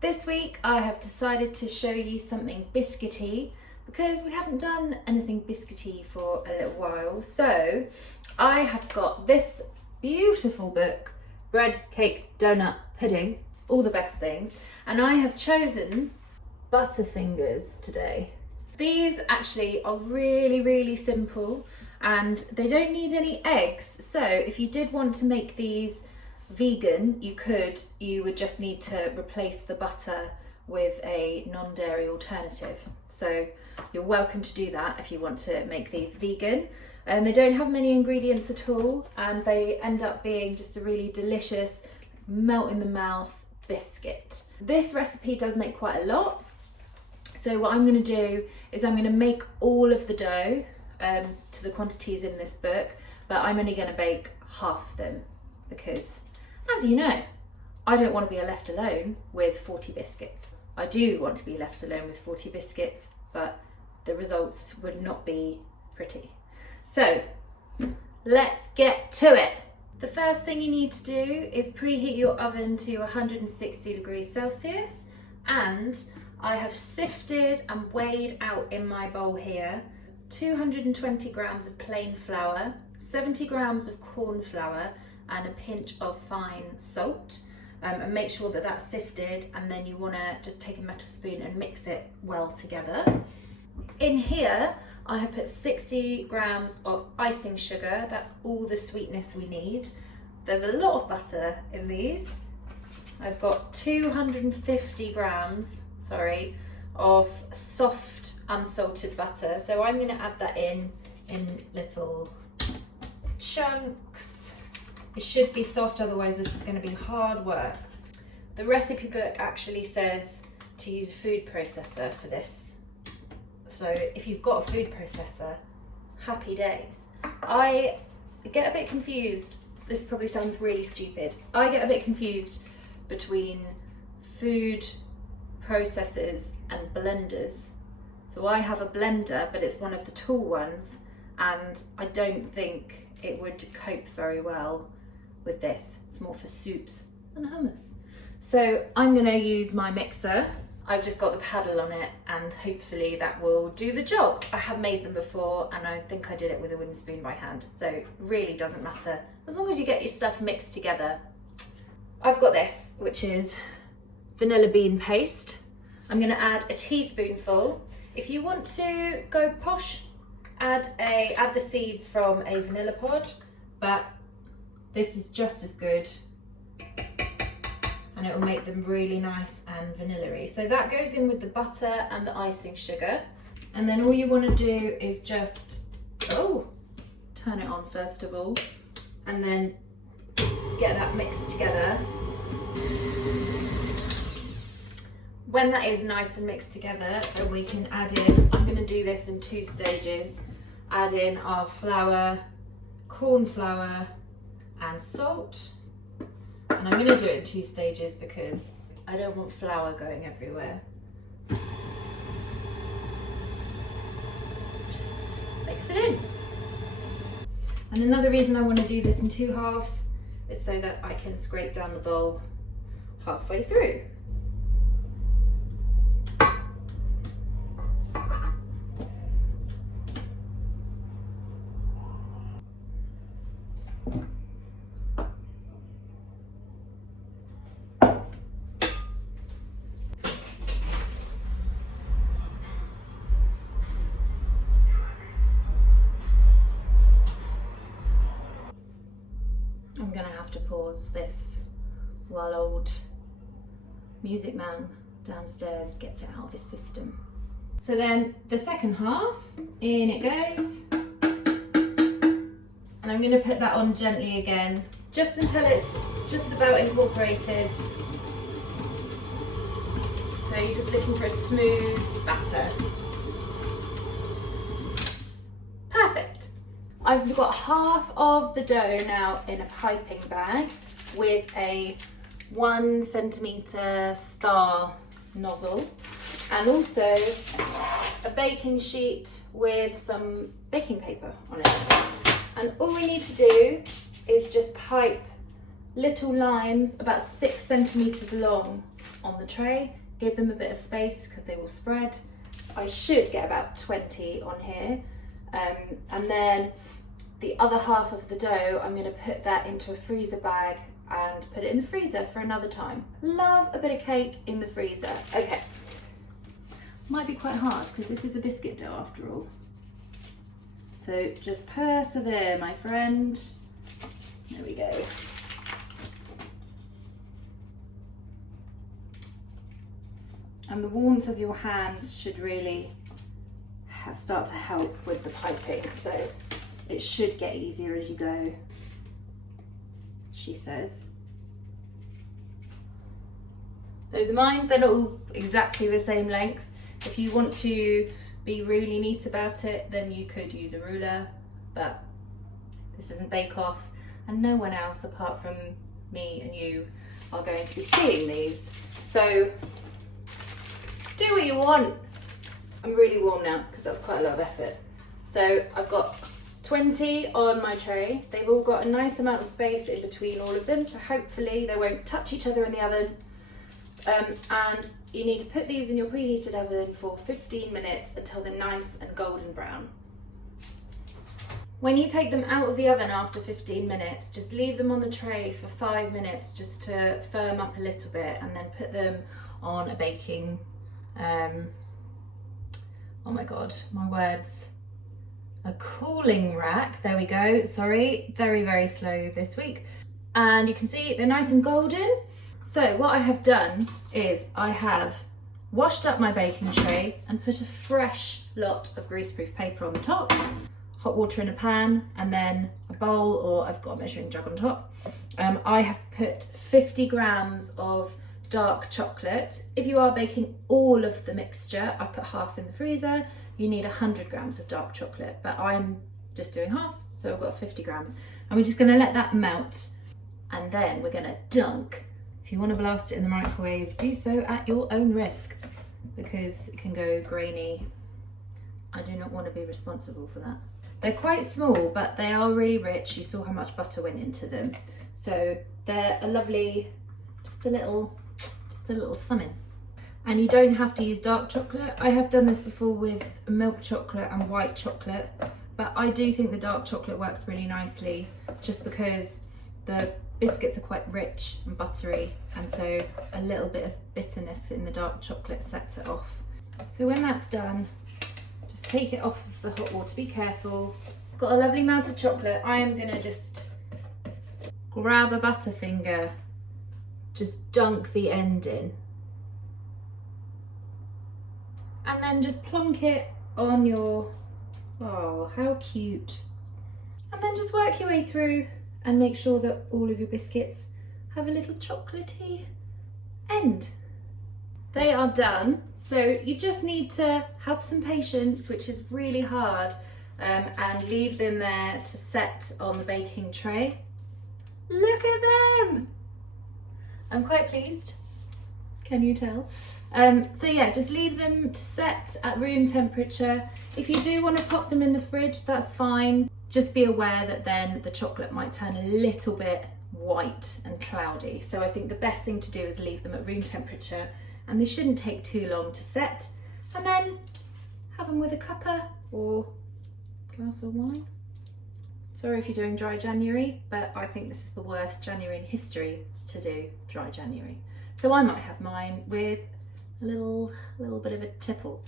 This week I have decided to show you something biscuity because we haven't done anything biscuity for a little while. So I have got this beautiful book, Bread, Cake, Donut, Pudding, all the best things, and I have chosen Butterfingers today. These actually are really simple and they don't need any eggs. So if you did want to make these vegan, you would just need to replace the butter with a non-dairy alternative. So you're welcome to do that if you want to make these vegan. And they don't have many ingredients at all, and they end up being just a really delicious, melt in the mouth biscuit. This recipe does make quite a lot. So what I'm going to do is I'm going to make all of the dough to the quantities in this book, but I'm only going to bake half of them because, as you know, I don't want to be left alone with 40 biscuits. I do want to be left alone with 40 biscuits, but the results would not be pretty. So let's get to it. The first thing you need to do is preheat your oven to 160 degrees Celsius, and I have sifted and weighed out in my bowl here 220 grams of plain flour, 70 grams of corn flour, and a pinch of fine salt, and make sure that that's sifted, and then you want to just take a metal spoon and mix it well together. In here I have put 60 grams of icing sugar. That's all the sweetness we need. There's a lot of butter in these. I've got 250 grams of soft unsalted butter, so I'm going to add that in little chunks. It should be soft, otherwise this is going to be hard work. The recipe book actually says to use a food processor for this, so if you've got a food processor, happy days. I get a bit confused, this probably sounds really stupid, I get a bit confused between food processors and blenders. So I have a blender, but it's one of the tall ones, and I don't think it would cope very well with this. It's more for soups and hummus. So I'm going to use my mixer. I've just got the paddle on it, and hopefully that will do the job. I have made them before, and I think I did it with a wooden spoon by hand, so it really doesn't matter as long as you get your stuff mixed together. I've got this, which is vanilla bean paste. I'm going to add a teaspoonful. If you want to go posh, add the seeds from a vanilla pod, but this is just as good, and it will make them really nice and vanilla-y. So that goes in with the butter and the icing sugar, and then all you want to do is just turn it on first of all, and then get that mixed together. When that is nice and mixed together, then we can add in, I'm going to do this in 2 stages, add in our flour, corn flour and salt. And I'm going to do it in 2 stages because I don't want flour going everywhere. Just mix it in. And another reason I want to do this in 2 halves is so that I can scrape down the bowl halfway through. I'm gonna have to pause this while old music man downstairs gets it out of his system. So then the second half, in it goes. And I'm gonna put that on gently again, just until it's just about incorporated. So you're just looking for a smooth batter. Perfect. I've got half of the dough now in a piping bag with a 1 centimetre star nozzle, and also a baking sheet with some baking paper on it. And all we need to do is just pipe little lines about 6 centimetres long on the tray. Give them a bit of space because they will spread. I should get about 20 on here. And then the other half of the dough, I'm going to put that into a freezer bag and put it in the freezer for another time. Love a bit of cake in the freezer. Okay. Might be quite hard because this is a biscuit dough after all. So just persevere, my friend. There we go. And the warmth of your hands should really start to help with the piping. So it should get easier as you go, she says. Those are mine. They're not all exactly the same length. If you want to be really neat about it, then you could use a ruler, but this isn't Bake Off, and no one else apart from me and you are going to be seeing these. So do what you want. I'm really warm now because that was quite a lot of effort. So I've got 20 on my tray. They've all got a nice amount of space in between all of them, so hopefully they won't touch each other in the oven. And you need to put these in your preheated oven for 15 minutes until they're nice and golden brown. When you take them out of the oven after 15 minutes, just leave them on the tray for 5 minutes just to firm up a little bit, and then put them on a baking, oh my god, my words, a cooling rack. There we go. Sorry, very, very slow this week. And you can see they're nice and golden. So what I have done is I have washed up my baking tray and put a fresh lot of greaseproof paper on the top, hot water in a pan, and then a bowl, or I've got a measuring jug on top. I have put 50 grams of dark chocolate. If you are baking all of the mixture, I put half in the freezer. You need 100 grams of dark chocolate, but I'm just doing half, so I've got 50 grams. And we're just gonna let that melt, and then we're gonna dunk. If you want to blast it in the microwave, do so at your own risk, because it can go grainy. I do not want to be responsible for that. They're quite small, but they are really rich. You saw how much butter went into them. So they're a lovely, just a little something. And you don't have to use dark chocolate. I have done this before with milk chocolate and white chocolate, but I do think the dark chocolate works really nicely just because the biscuits are quite rich and buttery, and so a little bit of bitterness in the dark chocolate sets it off. So when that's done, just take it off of the hot water. Be careful. Got a lovely melted chocolate. I am gonna just grab a butterfinger, just dunk the end in, and then just plonk it on your, oh, how cute. And then just work your way through and make sure that all of your biscuits have a little chocolatey end. They are done, so you just need to have some patience, which is really hard, and leave them there to set on the baking tray. Look at them! I'm quite pleased, can you tell? So yeah, just leave them to set at room temperature. If you do want to pop them in the fridge, that's fine. Just be aware that then the chocolate might turn a little bit white and cloudy. So I think the best thing to do is leave them at room temperature, and they shouldn't take too long to set. And then have them with a cuppa or glass of wine. Sorry if you're doing dry January, but I think this is the worst January in history to do dry January. So I might have mine with a little bit of a tipple.